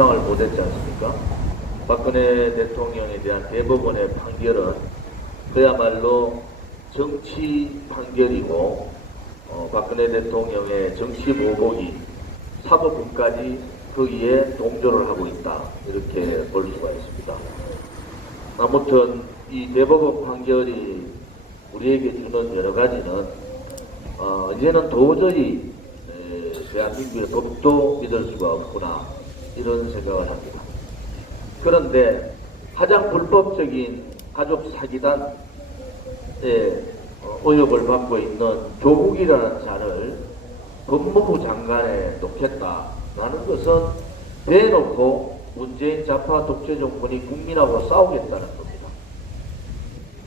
을 못했지 않습니까? 박근혜 대통령에 대한 대법원의 판결은 그야말로 정치 판결이고 박근혜 대통령의 정치 보복이 사법부까지 거기에 동조를 하고 있다, 이렇게 볼 수가 있습니다. 아무튼 이 대법원 판결이 우리에게 주는 여러 가지는 이제는 도저히 대한민국의 법도 믿을 수가 없구나, 이런 생각을 합니다. 그런데 가장 불법적인 가족 사기단의 의혹을 받고 있는 조국이라는 자를 법무부 장관에 놓겠다라는 것은 대놓고 문재인 좌파 독재 정권이 국민하고 싸우겠다는 겁니다.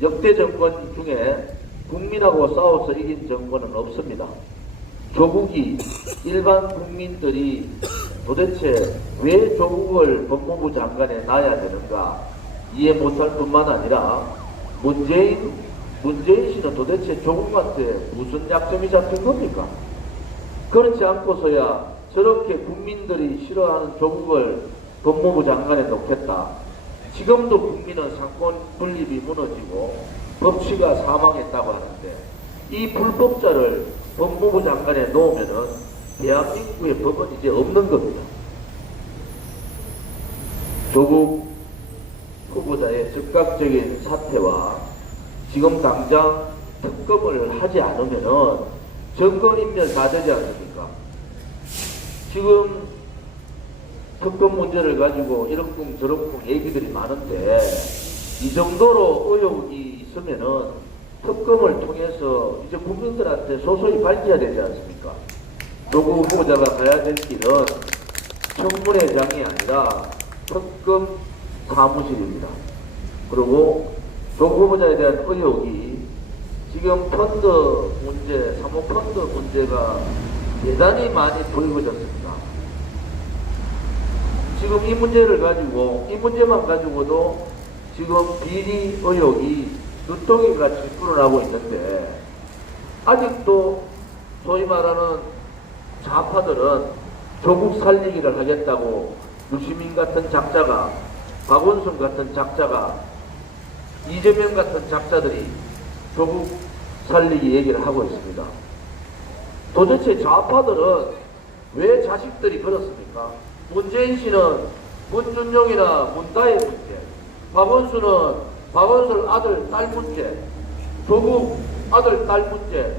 역대 정권 중에 국민하고 싸워서 이긴 정권은 없습니다. 조국이 일반 국민들이 도대체 왜 조국을 법무부 장관에 놔야 되는가 이해 못할 뿐만 아니라 문재인 씨는 도대체 조국한테 무슨 약점이 잡힌 겁니까? 그렇지 않고서야 저렇게 국민들이 싫어하는 조국을 법무부 장관에 놓겠다. 지금도 국민은 상권 분립이 무너지고 법치가 사망했다고 하는데 이 불법자를 법무부 장관에 놓으면은 대한민국의 법은 이제 없는 겁니다. 조국 후보자의 즉각적인 사퇴와 지금 당장 특검을 하지 않으면은 정권인멸 다 되지 않습니까? 지금 특검 문제를 가지고 이런쿵 저런쿵 얘기들이 많은데 이 정도로 의혹이 있으면은 특검을 통해서 이제 국민들한테 소소히 밝혀야 되지 않습니까? 조국 후보자가 가야 될 길은 청문회장이 아니라 특검 사무실입니다. 그리고 조국 후보자에 대한 의혹이 지금 펀드 문제, 사모펀드 문제가 대단히 많이 불거졌습니다. 지금 이 문제를 가지고, 이 문제만 가지고도 지금 비리 의혹이 눈덩이같이 불어나고 있는데 아직도 소위 말하는 좌파들은 조국 살리기를 하겠다고 유시민 같은 작자가, 박원순 같은 작자가, 이재명 같은 작자들이 조국 살리기 얘기를 하고 있습니다. 도대체 좌파들은 왜 자식들이 그렇습니까? 문재인 씨는 문준용이나 문다의 문제, 박원순은 박원순 아들 딸 문제, 조국 아들 딸 문제.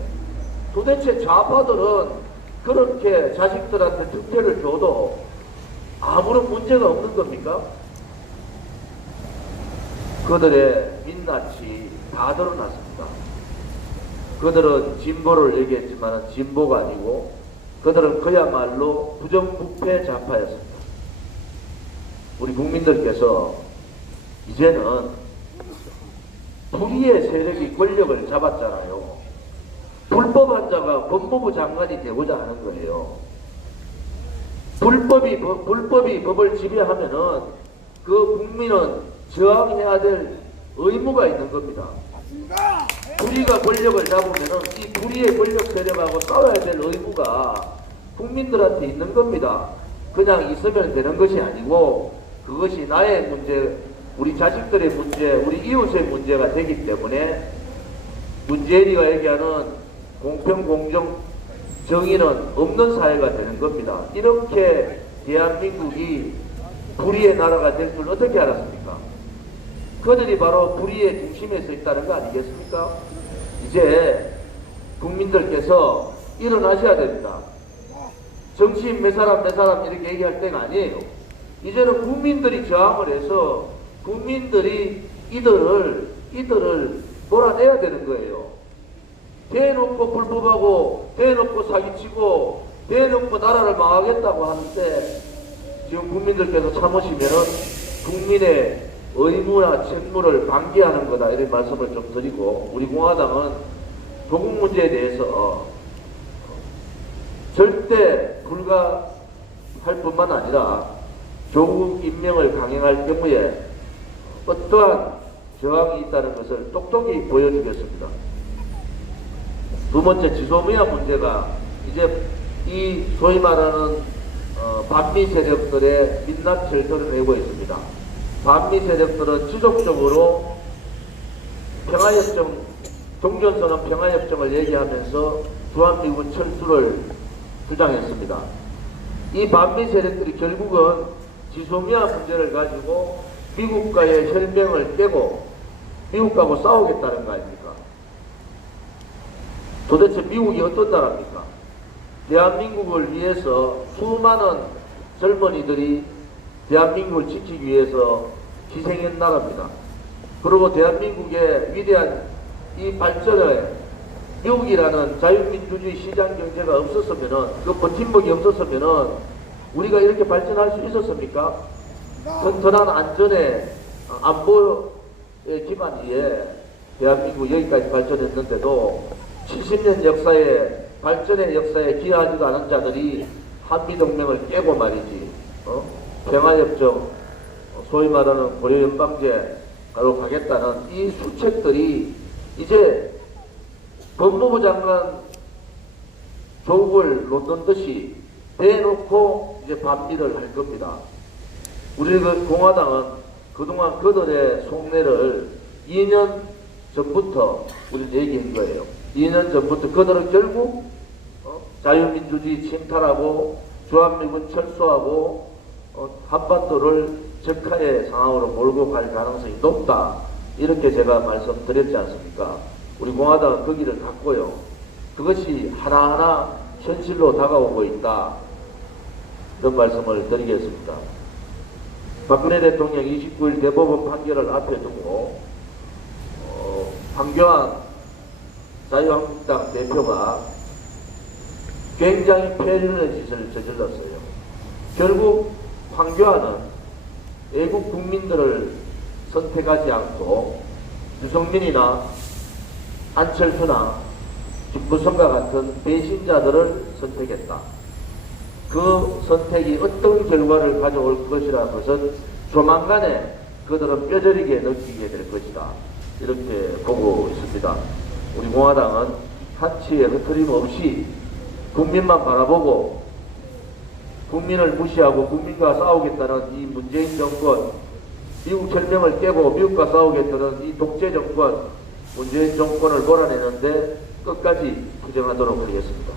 도대체 좌파들은 그렇게 자식들한테 특혜를 줘도 아무런 문제가 없는 겁니까? 그들의 민낯이 다 드러났습니다. 그들은 진보를 얘기했지만 진보가 아니고 그들은 그야말로 부정부패 좌파였습니다. 우리 국민들께서 이제는 불의의 세력이 권력을 잡았잖아요. 불법한 자가 법무부 장관이 되고자 하는 거예요. 불법이 법을 지배하면은 그 국민은 저항해야 될 의무가 있는 겁니다. 불의가 권력을 잡으면은 이 불의의 권력 세력하고 싸워야 될 의무가 국민들한테 있는 겁니다. 그냥 있으면 되는 것이 아니고 그것이 나의 문제, 우리 자식들의 문제, 우리 이웃의 문제가 되기 때문에 문재인이가 얘기하는 공평, 공정, 정의는 없는 사회가 되는 겁니다. 이렇게 대한민국이 불의의 나라가 될 줄 어떻게 알았습니까? 그들이 바로 불의의 중심에 서 있다는 거 아니겠습니까? 이제 국민들께서 일어나셔야 됩니다. 정치인 몇 사람 이렇게 얘기할 때가 아니에요. 이제는 국민들이 저항을 해서 국민들이 이들을 몰아내야 되는 거예요. 대놓고 불법하고 대놓고 사기치고 대놓고 나라를 망하겠다고 하는데 지금 국민들께서 참으시면은 국민의 의무나 책무를 방기하는 거다, 이런 말씀을 좀 드리고, 우리 공화당은 조국 문제에 대해서 절대 불가할 뿐만 아니라 조국 임명을 강행할 경우에 어떠한 저항이 있다는 것을 똑똑히 보여주겠습니다. 두 번째, 지소미아 문제가 이제 이 소위 말하는 반미 세력들의 민낯 절도를 내고 있습니다. 반미 세력들은 지속적으로 평화협정, 종전선언 평화협정을 얘기하면서 주한미군 철수를 주장했습니다. 이 반미 세력들이 결국은 지소미아 문제를 가지고 미국과의 혈맹을 깨고 미국하고 싸우겠다는 거 아닙니까? 도대체 미국이 어떤 나라입니까? 대한민국을 위해서 수많은 젊은이들이 대한민국을 지키기 위해서 희생한 나라입니다. 그리고 대한민국의 위대한 이 발전에 미국이라는 자유민주주의 시장 경제가 없었으면은, 그 버팀목이 없었으면은 우리가 이렇게 발전할 수 있었습니까? 튼튼한 안전에 안보의 기반 위에 대한민국 여기까지 발전했는데도 70년 역사에 발전의 역사에 기여하지도 않은 자들이 한미동맹을 깨고 말이지, 평화협정, 소위 말하는 고려연방제로 가겠다는 이 수책들이 이제 법무부 장관 조국을 놓는 듯이 대놓고 이제 반미를 할 겁니다. 우리 공화당은 그동안 그들의 속내를 2년 전부터 우리는 얘기한 거예요. 2년 전부터 그들은 결국 자유민주주의 침탈하고 주한미군 철수하고 한반도를 적화의 상황으로 몰고 갈 가능성이 높다. 이렇게 제가 말씀드렸지 않습니까? 우리 공화당은 그 길을 갔고요. 그것이 하나하나 현실로 다가오고 있다. 이런 말씀을 드리겠습니다. 박근혜 대통령 29일 대법원 판결을 앞에 두고 황교안 자유한국당 대표가 굉장히 폐륜의 짓을 저질렀어요. 결국 황교안은 애국 국민들을 선택하지 않고 유승민이나 안철수나 김무성과 같은 배신자들을 선택했다. 그 선택이 어떤 결과를 가져올 것이라는 것은 조만간에 그들은 뼈저리게 느끼게 될 것이다. 이렇게 보고 있습니다. 우리 공화당은 한치의 흐트림 없이 국민만 바라보고 국민을 무시하고 국민과 싸우겠다는 이 문재인 정권, 미국 혈맹을 깨고 미국과 싸우겠다는 이 독재 정권, 문재인 정권을 몰아내는데 끝까지 투쟁하도록 하겠습니다.